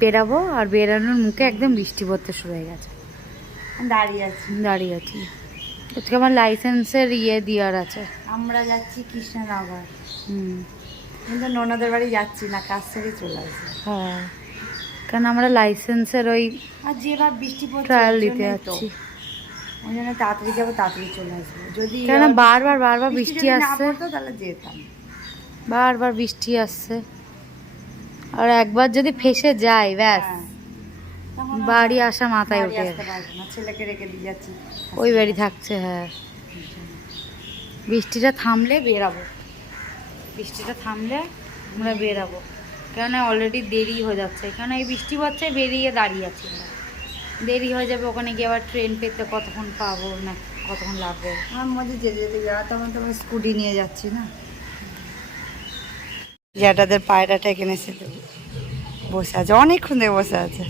বেরাবো, আর বেরানোর মুখে একদম বৃষ্টি পড়তে শুরু হয়ে গেছে। দাঁড়িয়ে আছি। আজকে আমার লাইসেন্সের দেওয়ার আছে। আমরা যাচ্ছি কৃষ্ণনগর। কিন্তু ননদের বাড়ি যাচ্ছি না, কাজ থেকে চলে আসবো। হ্যাঁ, কারণ আমরা লাইসেন্সের ওই আর যেভাবে বৃষ্টি পড়ছে ট্রায়াল দিতে যাচ্ছি, ওই জন্য তাড়াতাড়ি যাবো, তাড়াতাড়ি চলে আসবো। যদি কেন বারবার বৃষ্টি আসছে, তাহলে যেতাম। বারবার বৃষ্টি আসছে, আর একবার যদি ফেসে যায় ব্যাস, বাড়ি আসা মাথায় ওঠে। ছেলেকে রেখে দিয়ে যাচ্ছি, ওই বাড়ি থাকছে। হ্যাঁ, বৃষ্টিটা থামলে বেরাবো, বৃষ্টিটা থামলে আমরা বেরাবো, কেন অলরেডি দেরি হয়ে যাচ্ছে। কেন এই বৃষ্টি পড়ছে, বেরিয়ে দাঁড়িয়ে আছি, দেরি হয়ে যাবে। ওখানে গিয়ে আবার ট্রেন পেতে কতক্ষণ পাবো না, কতক্ষণ লাগবে। আমার মধ্যে যেতে যেতে তখন তো স্কুটি নিয়ে যাচ্ছি না। জ্যাঠাদের পায়রাটা এখানে এসে বসে আছে, অনেকক্ষণ থেকে বসে আছে।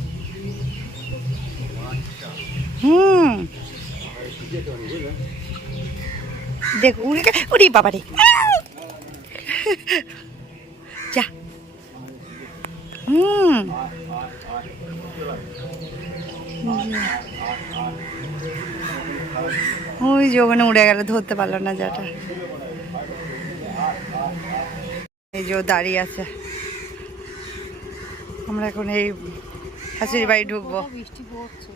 দেখ উড়ি বাবা রে, যা। ওই যে ওখানে উড়ে গেল, ধরতে পারলো না যেটা। এই যে দাঁড়িয়ে আছে। আমরা এখন এই শাশুড়ি বাড়ি ঢুকবো। বৃষ্টি পড়ছে।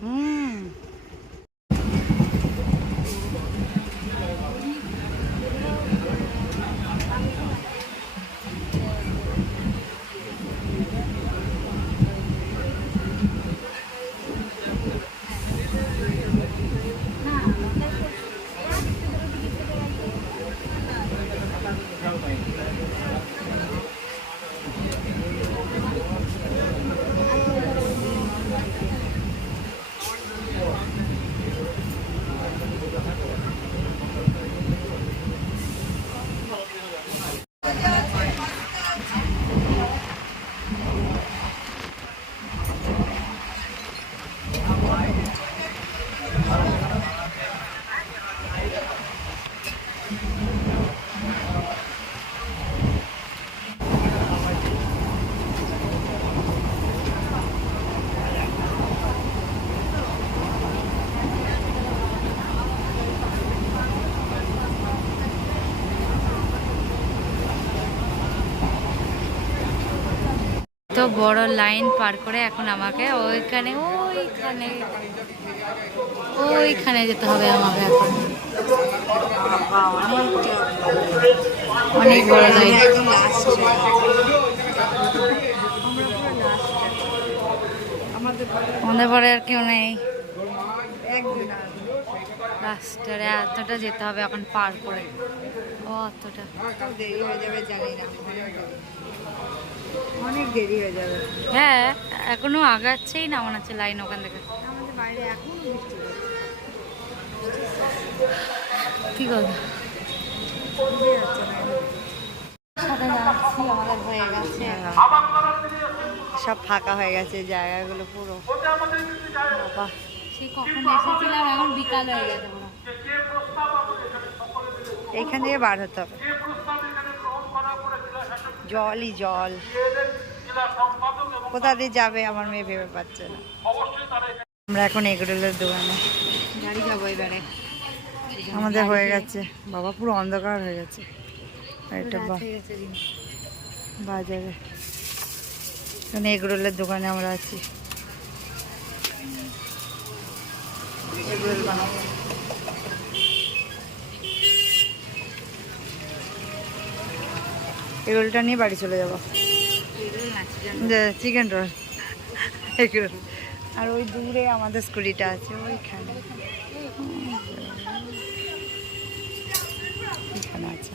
তো বড় লাইন পার করে এখন আমাকে ওইখানে যেতে হবে আমাকে এখন। অনেক বড় লাইন, আমাদের পরে আর কেউ নেই। রাস্তায় এতটা যেতে হবে এখন পার করে, অতটা দেরি হয়ে যাবে জানি না, অনেক দেরি হয়ে যাবে। হ্যাঁ, এখনো আগাচ্ছেই না মনে হচ্ছে লাইন ওখান থেকে। আমাদের বাইরে এখনো বৃষ্টি কি কথা, আমাদের হয়ে গেছে, সব ফাঁকা হয়ে গেছে জায়গাগুলো পুরো। বাবা সেই কখন এসেছিলাম, এখন বিকাল হয়ে গেছে। এইখান থেকে বার হতে হবে, জলই জল। কোথা দিয়ে যাবে আমার মেয়ে ভেবে পাচ্ছে না। আমরা এখন এগরোলের দোকানে গাড়ি যাবো এবারে। আমাদের হয়ে গেছে বাবা, পুরো অন্ধকার হয়ে গেছে। এটা বাজারে এখানে এগরোলের দোকানে আমরা আছি, এগরোল বানাচ্ছি। এগরোলটা নিয়ে বাড়ি চলে যাবো। Chicken roll, egg roll. আর ওই দূরে আমাদের স্কুটিটা আছে, ওইখানে এখানে আছে।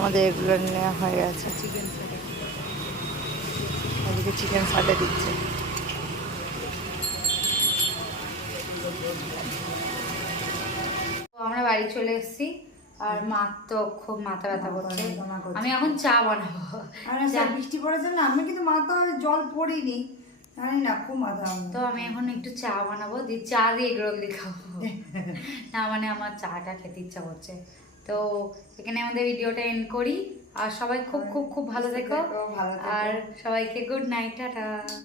আমাদের এগুলো নেওয়া হয়ে গেছে। ওদিকে চিকেন সাটে দিচ্ছে। আমরা বাড়ি চলে এসেছি। আর মার তো খুব মাথা ব্যথা মাথা করছে। যন্ত্রণা করছে। আমি এখন চা বানাবো। আর বৃষ্টি পড়ার জন্য আমি কিন্তু মাথা জল পড়িনি, জানি না খুব মাথা। তো আমি এখন একটু চা বানাবো, দিয়ে চা দিয়ে এগরোল দিয়ে খাবো। না মানে আমার চাটা খেতে ইচ্ছা করছে। তো এখানে আমাদের ভিডিওটা এন্ড করি। আর সবাই খুব খুব খুব ভালো থেকো। ভালো থেকো। আর সবাইকে গুড নাইট, টাটা।